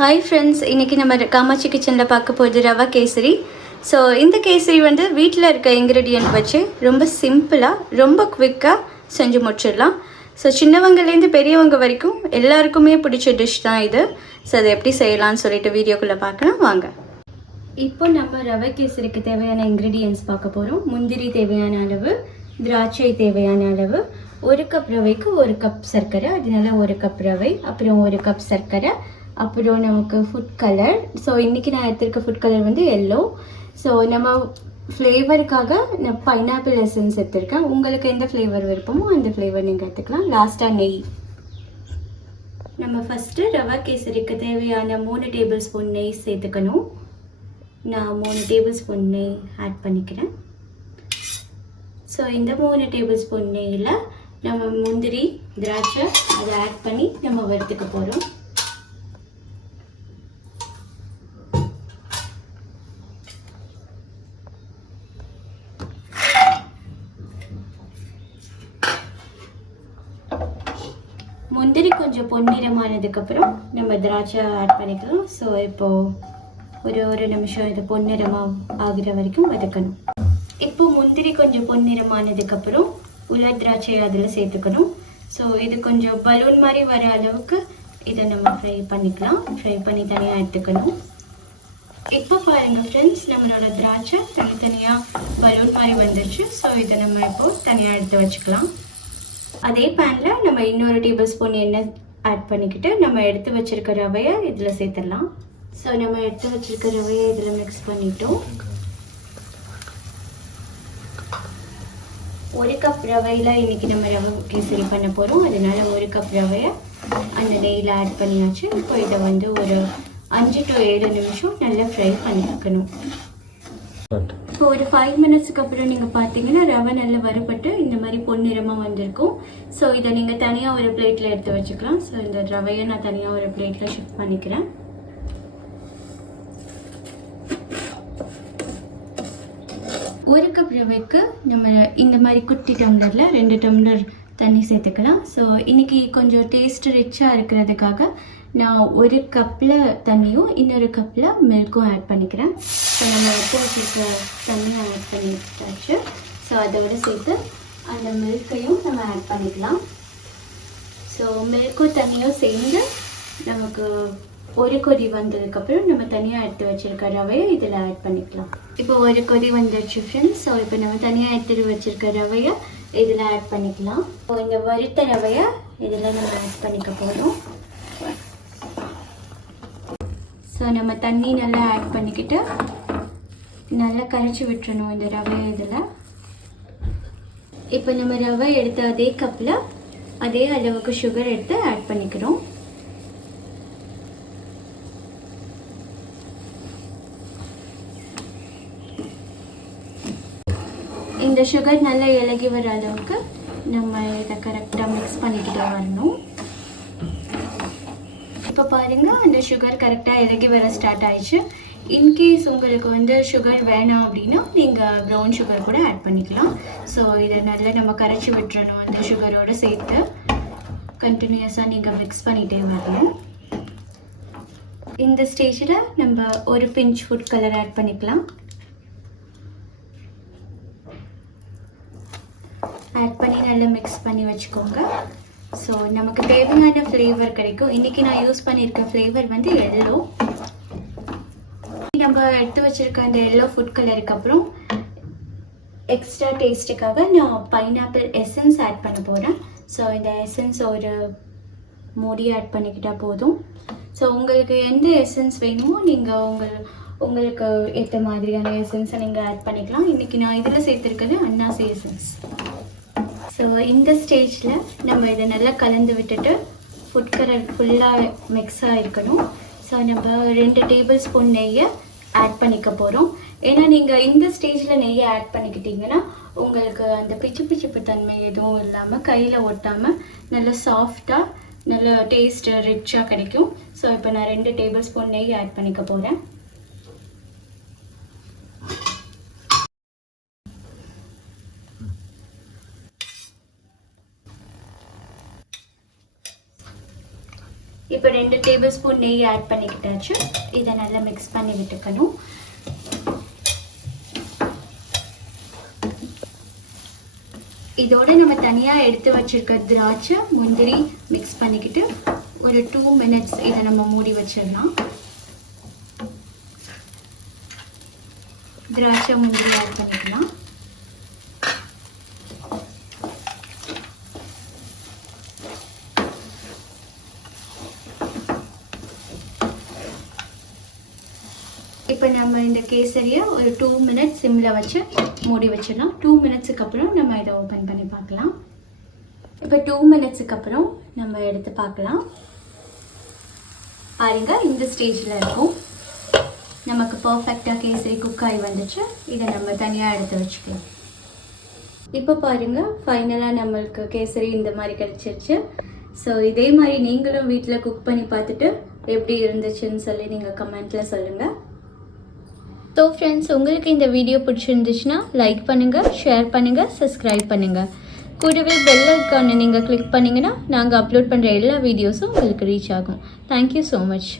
Hi friends, இன்றைக்கி நம்ம காமாட்சி கிச்சனில் பார்க்க போகுது ரவா கேசரி. ஸோ இந்த கேசரி வந்து வீட்டில் இருக்க இன்க்ரீடியன்ட் வச்சு ரொம்ப சிம்பிளாக ரொம்ப குவிக்காக செஞ்சு முடிச்சிடலாம். ஸோ சின்னவங்கலேருந்து பெரியவங்க வரைக்கும் எல்லாருக்குமே பிடிச்ச டிஷ் தான் இது. ஸோ அதை எப்படி செய்யலாம்னு சொல்லிட்டு வீடியோக்குள்ளே பார்க்கலாம் வாங்க. இப்போ நம்ம ரவை கேசரிக்கு தேவையான இன்க்ரீடியன்ட்ஸ் பார்க்க போகிறோம். முந்திரி தேவையான அளவு, திராட்சை தேவையான அளவு, 1 கப் ரவைக்கு 1 கப் சர்க்கரை, அதனால 1 கப் ரவை, அப்புறம் 1 கப் சர்க்கரை, அப்புறம் நமக்கு ஃபுட் கலர். ஸோ இன்றைக்கி நான் எடுத்திருக்க ஃபுட் கலர் வந்து எல்லோ. ஸோ நம்ம ஃப்ளேவருக்காக நான் பைனாப்பிள் எசன்ஸ் எடுத்திருக்கேன். உங்களுக்கு எந்த ஃப்ளேவர் விருப்பமோ அந்த ஃப்ளேவர் நீங்கள் எடுத்துக்கலாம். லாஸ்ட்டாக நெய். நம்ம ஃபஸ்ட்டு ரவா கேசரிக்கு தேவையான 3 டேபிள் ஸ்பூன் நெய் சேர்த்துக்கணும். நான் 3 டேபிள் ஸ்பூன் நெய் ஆட் பண்ணிக்கிறேன். ஸோ இந்த 3 டேபிள் ஸ்பூன் நெய்யில் நம்ம முந்திரி, திராட்சை அதை ஆட் பண்ணி நம்ம வறுத்துக்க போகிறோம். முந்திரி கொஞ்சம் பொன்னிறமானதுக்கப்புறம் நம்ம திராட்சை ஆட் பண்ணிக்கலாம். ஸோ இப்போது ஒரு நிமிஷம் இது பொன்னிறமாக ஆகிற வரைக்கும் வதக்கணும். இப்போது முந்திரி கொஞ்சம் பொன்னிறமானதுக்கப்புறம் உலர் திராட்சை அதில் சேர்த்துக்கணும். ஸோ இது கொஞ்சம் பலூன் மாதிரி வர அளவுக்கு இதை நம்ம ஃப்ரை பண்ணிக்கலாம். ஃப்ரை பண்ணி தனியாக எடுத்துக்கணும். இப்போ பாருங்கள் ஃப்ரெண்ட்ஸ், நம்மளோட திராட்சை தனித்தனியாக பலூன் மாதிரி வந்துடுச்சு. ஸோ இதை நம்ம இப்போது தனியாக எடுத்து வச்சுக்கலாம். அதே பேனில் நம்ம இன்னொரு டேபிள் ஸ்பூன் எண்ணெய் ஆட் பண்ணிக்கிட்டு நம்ம எடுத்து வச்சுருக்க ரவையை இதில் சேர்த்துடலாம். ஸோ நம்ம எடுத்து வச்சுருக்க ரவையை இதில் மிக்ஸ் பண்ணிட்டோம். 1 கப் ரவையில் இன்றைக்கி நம்ம ரவை கேசரி பண்ண போகிறோம். அதனால் 1 கப் ரவையை அந்த நெய்யில் ஆட் பண்ணியாச்சு. இப்போ இதை வந்து ஒரு 5 to 7 நிமிஷம் நல்லா ஃப்ரை பண்ணிக்கணும். இப்போ ஒரு 5 மினிட்ஸ்க்கு அப்புறம் நீங்கள் பார்த்தீங்கன்னா ரவை நல்லா வறுபட்டு இந்த மாதிரி பொன்னிறமாக வந்திருக்கும். ஸோ இதை நீங்கள் தனியாக ஒரு பிளேட்டில் எடுத்து வச்சுக்கலாம். ஸோ இந்த ரவையை நான் தனியாக ஒரு பிளேட்டில் ஷிஃப்ட் பண்ணிக்கிறேன். ஒரு கப் ரவைக்கு நம்ம இந்த மாதிரி குட்டி டம்ளரில் 2 டம்ளர் தண்ணி சேர்த்துக்கலாம். ஸோ இன்றைக்கி கொஞ்சம் டேஸ்ட் ரிச்சாக இருக்கிறதுக்காக நான் 1 கப்பில் தண்ணியும் இன்னொரு கப்பில் மில்க்கும் ஆட் பண்ணிக்கிறேன். ஸோ நம்ம எடுத்து வச்சுருக்க தண்ணியை ஆட் பண்ணிட்டாச்சு. ஸோ அதோடு சேர்த்து அந்த மில்க்கையும் நம்ம ஆட் பண்ணிக்கலாம். ஸோ மில்க்கும் தண்ணியும் சேர்ந்து நமக்கு ஒரு கொதி வந்ததுக்கப்புறம் நம்ம தனியாக எடுத்து வச்சுருக்க ரவையை இதில் ஆட் பண்ணிக்கலாம். இப்போ ஒரு கொதி வந்துடுச்சு ஃப்ரெண்ட்ஸ். ஸோ இப்போ நம்ம தனியாக எடுத்து வச்சுருக்க ரவையை இதில் ஆட் பண்ணிக்கலாம். ஸோ இந்த வறுத்த ரவையை இதில் நம்ம ஆட் பண்ணிக்க போகிறோம். ஸோ நம்ம தண்ணி நல்லா ஆட் பண்ணிக்கிட்டு நல்லா கரைச்சி விட்டுறணும் இந்த ரவையை இதில். இப்போ நம்ம ரவை எடுத்த அதே கப்பில் அதே அளவுக்கு சுகர் எடுத்து ஆட் பண்ணிக்கிறோம். இந்த சுகர் நல்லா இலகி வர அளவுக்கு நம்ம இதை கரெக்டாக மிக்ஸ் பண்ணிக்கிட்டே வரணும். இப்போ பாருங்கள், அந்த சுகர் கரெக்டாக இலகி வர ஸ்டார்ட் ஆயிடுச்சு. இன்கேஸ் உங்களுக்கு வந்து சுகர் வேணாம் அப்படின்னா நீங்கள் ப்ரௌன் சுகர் கூட ஆட் பண்ணிக்கலாம். ஸோ இதை நல்லா நம்ம கரைச்சி விட்டுறணும். அந்த சுகரோடு சேர்த்து கண்டினியூஸாக நீங்கள் மிக்ஸ் பண்ணிகிட்டே வரணும். இந்த ஸ்டேஜில் நம்ம ஒரு பிஞ்ச் ஃபுட் கலர் ஆட் பண்ணிக்கலாம். ஆட் பண்ணி நல்லா மிக்ஸ் பண்ணி வச்சுக்கோங்க. ஸோ நமக்கு தேவையான ஃப்ளேவர் கிடைக்கும். இன்றைக்கி நான் யூஸ் பண்ணியிருக்க ஃப்ளேவர் வந்து எல்லோ. நம்ம எடுத்து வச்சுருக்க அந்த எல்லோ ஃபுட் கலருக்கு அப்புறம் எக்ஸ்ட்ரா டேஸ்ட்டுக்காக நான் பைனாப்பிள் எசன்ஸ் ஆட் பண்ண போகிறேன். ஸோ இந்த எசன்ஸ் ஒரு மூடி ஆட் பண்ணிக்கிட்டால் போதும். ஸோ உங்களுக்கு எந்த எசன்ஸ் வேணுமோ நீங்கள் உங்களுக்கு ஏற்ற மாதிரியான எசன்ஸை நீங்கள் ஆட் பண்ணிக்கலாம். இன்றைக்கி நான் இதில் சேர்த்துருக்கிறது அன்னாசி எசன்ஸ். ஸோ இந்த ஸ்டேஜில் நம்ம இதை நல்லா கலந்து விட்டுட்டு ஃபுட் கலர் ஃபுல்லாக மிக்ஸ் ஆகிருக்கணும். ஸோ நம்ம 2 டேபிள் ஸ்பூன் நெய்யை ஆட் பண்ணிக்க போகிறோம். ஏன்னா நீங்கள் இந்த ஸ்டேஜில் நெய்யை ஆட் பண்ணிக்கிட்டிங்கன்னா உங்களுக்கு அந்த பிச்சு தன்மை எதுவும் இல்லாமல் கையில் ஒட்டாமல் நல்லா சாஃப்டாக நல்ல டேஸ்ட் ரிச்சாக கிடைக்கும். ஸோ இப்போ நான் 2 டேபிள் ஸ்பூன் நெய் ஆட் பண்ணிக்க போகிறேன். இப்போ 2 டேபிள் ஸ்பூன் நெய் ஆட் பண்ணிக்கிட்டாச்சு. இதை நல்லா மிக்ஸ் பண்ணி விட்டுக்கணும். இதோட நம்ம தனியாக எடுத்து வச்சிருக்க திராட்சை முந்திரி மிக்ஸ் பண்ணிக்கிட்டு ஒரு 2 மினிட்ஸ் இதை நம்ம மூடி வச்சிடலாம். திராட்சை முந்திரி ஆட் பண்ணிக்கலாம். இப்போ நம்ம இந்த கேசரியை ஒரு 2 மினிட்ஸ் சிம்மில் வச்சு மூடி வச்சிடலாம். 2 மினிட்ஸுக்கு அப்புறம் நம்ம இதை ஓப்பன் பண்ணி பார்க்கலாம். இப்போ 2 மினிட்ஸுக்கு அப்புறம் நம்ம எடுத்து பார்க்கலாம். பாருங்கள், இந்த ஸ்டேஜில் இருக்கும். நமக்கு பர்ஃபெக்டாக கேசரி குக் ஆகி வந்துச்சு. இதை நம்ம தனியாக எடுத்து வச்சுக்கலாம். இப்போ பாருங்கள், ஃபைனலாக நம்மளுக்கு கேசரி இந்த மாதிரி கிடச்சிருச்சு. ஸோ இதே மாதிரி நீங்களும் வீட்டில் குக் பண்ணி பார்த்துட்டு எப்படி இருந்துச்சுன்னு சொல்லி நீங்கள் கமெண்ட்டில் சொல்லுங்கள். ஸோ ஃப்ரெண்ட்ஸ், உங்களுக்கு இந்த வீடியோ பிடிச்சிருந்துச்சுன்னா லைக் பண்ணுங்கள், ஷேர் பண்ணுங்கள், சப்ஸ்கிரைப் பண்ணுங்கள். கூடவே பெல் ஐக்கானை நீங்கள் கிளிக் பண்ணிங்கன்னா நாங்கள் அப்லோட் பண்ணுற எல்லா வீடியோஸும் உங்களுக்கு ரீச் ஆகும். Thank you so much.